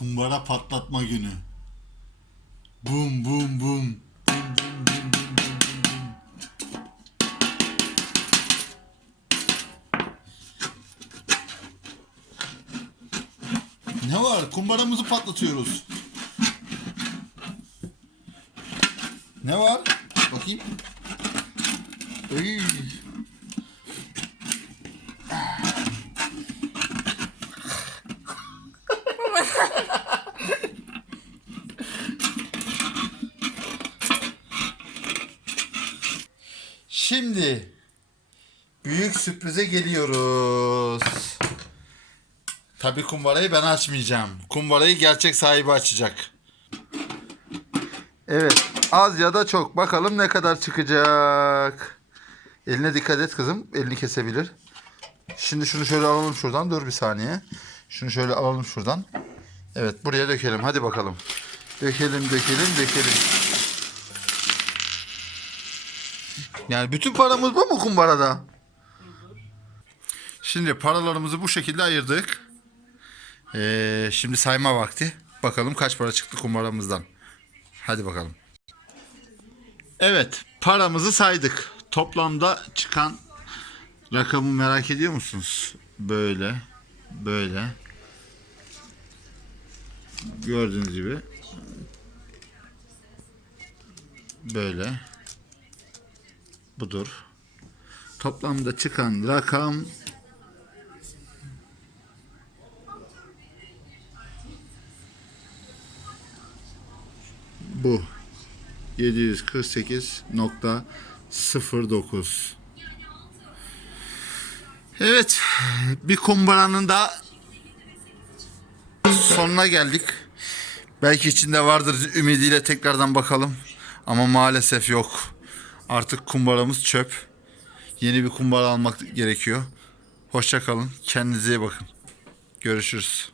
Kumbara patlatma günü. Bum bum bum. Ne var? Kumbaramızı patlatıyoruz. Ne var? Bakayım. Iy. Şimdi büyük sürprize geliyoruz. Tabii kumbarayı ben açmayacağım. Kumbarayı gerçek sahibi açacak. Evet. Az ya da çok. Bakalım ne kadar çıkacak. Eline dikkat et kızım. Elini kesebilir. Şimdi şunu şöyle alalım şuradan. Dur bir saniye. Şunu şöyle alalım şuradan. Evet buraya dökelim. Hadi bakalım. Dökelim, dökelim, dökelim. Yani bütün paramız bu mu kumbarada? Şimdi paralarımızı bu şekilde ayırdık. Ee, şimdi sayma vakti. Bakalım kaç para çıktı kumbaramızdan. Hadi bakalım. Evet, paramızı saydık. Toplamda çıkan rakamı merak ediyor musunuz? Böyle, böyle. Gördüğünüz gibi. Böyle. Budur. Toplamda çıkan rakam bu. 748.09 Evet bir kumbaranın da sonuna geldik. Belki içinde vardır ümidiyle tekrardan bakalım. Ama maalesef yok. Artık kumbaramız çöp. Yeni bir kumbara almak gerekiyor. Hoşça kalın. Kendinize iyi bakın. Görüşürüz.